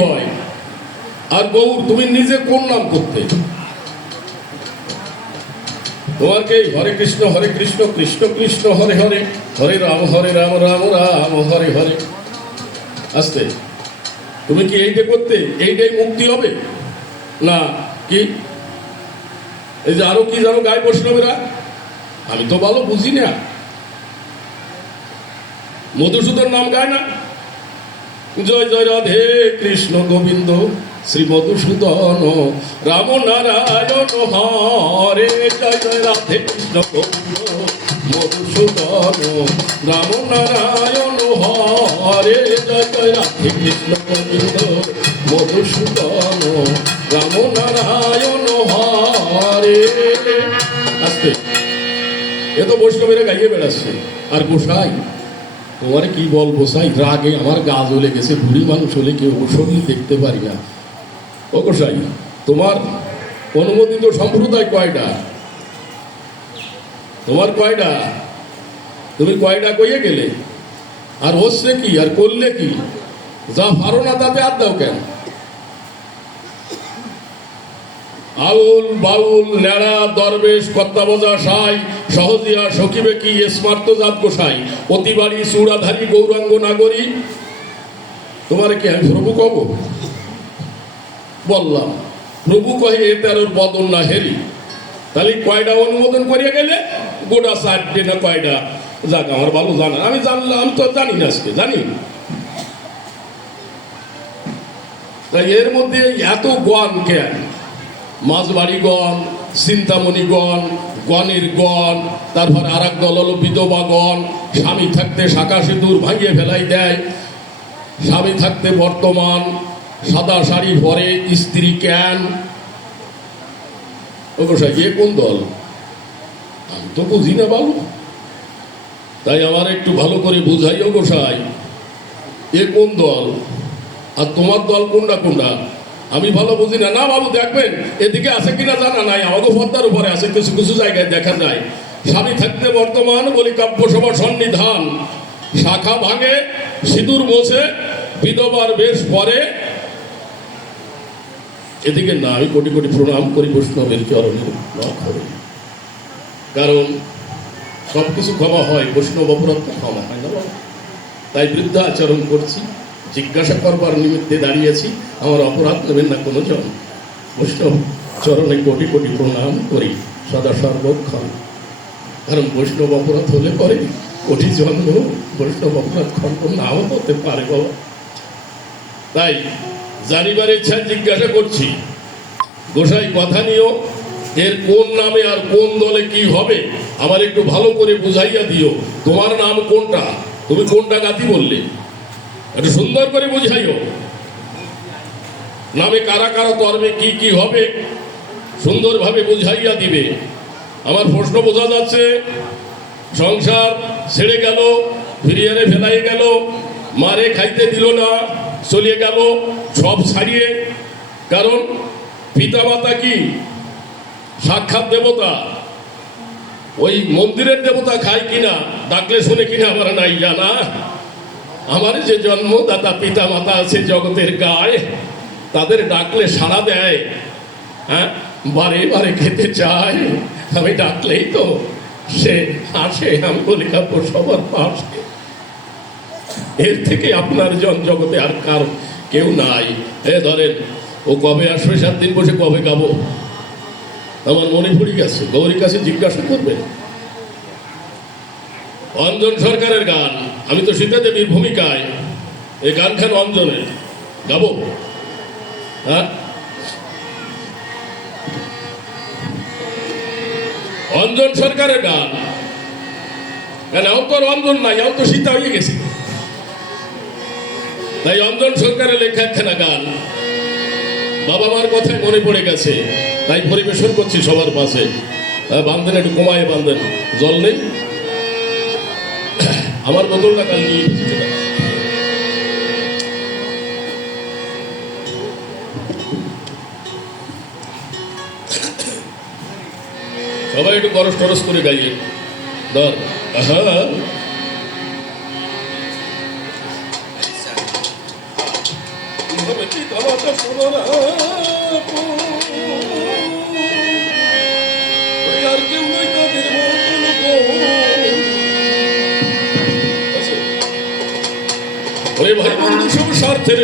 হয়। আর গৌর তুমি নিজে কোন নাম করতে? তোমাকে হরে কৃষ্ণ কৃষ্ণ কৃষ্ণ হরে হরে, হরে রাম রাম রাম হরে হরে। আস্তে, তুমি কি এইটা করতে এইটাই মুক্তি হবে না? কি এই যে আরো কি জানো গায়ে বৈষ্ণবেরা, আমি তো ভালো বুঝি না, মধুসূদন নাম গায় না? জয় জয় রাধে কৃষ্ণ গোবিন্দ শ্রী মধুসূদন রাম নারায়ণ হরে, জয় জয় রাধে কৃষ্ণ গোবিন্দ মধুসূদন রাম নারায়ণ হরে, জয় জয় রাধে কৃষ্ণ গোবিন্দ মধুসূদন রাম নারায়ণ হরে। আস্তে, এ তো বৈষ্ণবেরা গাইয়ে বেড়াচ্ছে। আর গোসাই, তোমার কি বলবো সাই, রাগে আমার গা জ্বলে গেছে। বুড়ি মানুষ হলে কেউ ওষুধই দেখতে পারি না। ও গোসাই, তোমার অনুমোদিত সম্প্রদায় কয়টা? তোমার কয়টা? তুমি কয়টা কইয়ে গেলে? আর হচ্ছে কি আর করলে কি? যা পারো না তাতে আর দাও কেন? আউল বাউল নেড়া দরবেশ কর্তাবজা সাই সহজিয়া সকিবে কি স্মার্ত জাত গোসাই অতিবাড়ি চূড়াধারী গৌরাঙ্গ নাগরী, তোমার কি আমি প্রভু কব? বললাম প্রভু কহে এ তেরোর বদন না হেরি। তাহলে কয়টা অনুমোদন করিয়া গেলে? গোটা 4টে না কয়টা? যাক, আমার ভালো জানা, আমি জানলাম, আমি তো জানি না, আজকে জানি। তাই এর মধ্যে এত গণ কেন? মাঝবাড়ি গণ, চিন্তামণি গণ, গণের গণ, তারপরে আর এক দল হলো বিধবা গণ। স্বামী থাকতে শাখা সিঁদুর ভাঙিয়ে ফেলাই দেয়, স্বামী থাকতে বর্তমান সাদা শাড়ি পরে স্ত্রী কেন? ও গোসাই, এ কোন দল? আমি তো বুঝি না ভালো, তাই আমার একটু ভালো করে বুঝাইও গোসাই, এ কোন দল আর তোমার দল কোনটা কোনটা? আমি ভালো বুঝি না। না বাবু, দেখবেন এদিকে আছে কিনা জানা নাই, আমাদের পদ্মার উপরে আছে, কিছু কিছু জায়গায় দেখা যায়। স্বামী থাকতে বর্তমান বলি কাব্য সভা সন্নিধান, শাখা ভাঙে সিঁদুর মোছে বিধবার বেশ পরে। এদিকে না, আমি কোটি কোটি প্রণাম করি বৈষ্ণবের চরণে, না করে, কারণ সবকিছু ক্ষমা হয়, বৈষ্ণব অপরাধ ক্ষমা হয় না। তাই বৃদ্ধা আচরণ করছি, জিজ্ঞাসা করবার নিমিত্তে দাঁড়িয়েছি, আমার অপরাধ নেবেন না কোনো জন। বৈষ্ণব চরণে কোটি কোটি প্রণাম করি সদা সর্বক্ষণ, কারণ বৈষ্ণব অপরাধ হলে পরে কোটি জন্ম বৈষ্ণব অপরাধ খণ্ড নাও হতে পারে বাবা। তাই জানিবার ইচ্ছায় জিজ্ঞাসা করছি, গোসাই কথা নিও, এর কোন নামে আর কোন দলে কি হবে আমার একটু ভালো করে বুঝাইয়া দিও। তোমার নাম কোনটা? তুমি কোনটা গাতি বললে? একটু সুন্দর করে বুঝাইও। নামে কারা কারা তর্মে কি কি হবে সুন্দরভাবে বুঝাইয়া দিবে। আমার প্রশ্ন বোঝা যাচ্ছে? সংসার ছেড়ে গেল, ফিরিয়ারে ফেলাই গেল, মারে খাইতে দিল না, চলিয়ে গেল সব ছাড়িয়ে। কারণ পিতা মাতা কি সাক্ষাৎ দেবতা? ওই মন্দিরের দেবতা খায় কিনা, ডাকলে শুনে কিনা আমার নাই জানা। আমার যে জন্মদাতা পিতা মাতা আছে জগতের গায়ে, তাদের ডাকলে সাড়া দেয়। হ্যাঁ, বারে বারে খেতে চায়, আমি ডাকলেই তো সে আসে। আমি বলি কাব্য সবার পাশে, এর থেকে আপনার জগতে আর কার কেউ নাই। ধরেন ও কবে আসবে, 7 দিন বসে কবে গাবো, আমার মনে পড়ে গেছে। গৌরীর কাছে জিজ্ঞাসা করবেন। অঞ্জন সরকারের গান, আমি তো সীতা দেবীর ভূমিকায়, এই গানখান অঞ্জনের গাবো। হ্যাঁ, অঞ্জন সরকারের গান, কেন এখন তো অঞ্জন নাই, এখন তো সীতা হয়ে গেছে। তাই অঞ্জন সরকারের লেখা একখানা গান বাবা মার কথায় মনে পড়ে গেছে, তাই পরিবেশন করছি সবার পাশে। বান্ধেন, একটু কমায় বান্ধেন, জল নেই। আমার বোতলটা কাল নিয়ে সবাই একটু গরস টরস করে গাইয়ে ধর। হ্যাঁ, কথাটা শোনো না ওই আর কেউ নয় তাদের মতো লোক ওরে ভাই বন্ধু সব স্বার্থের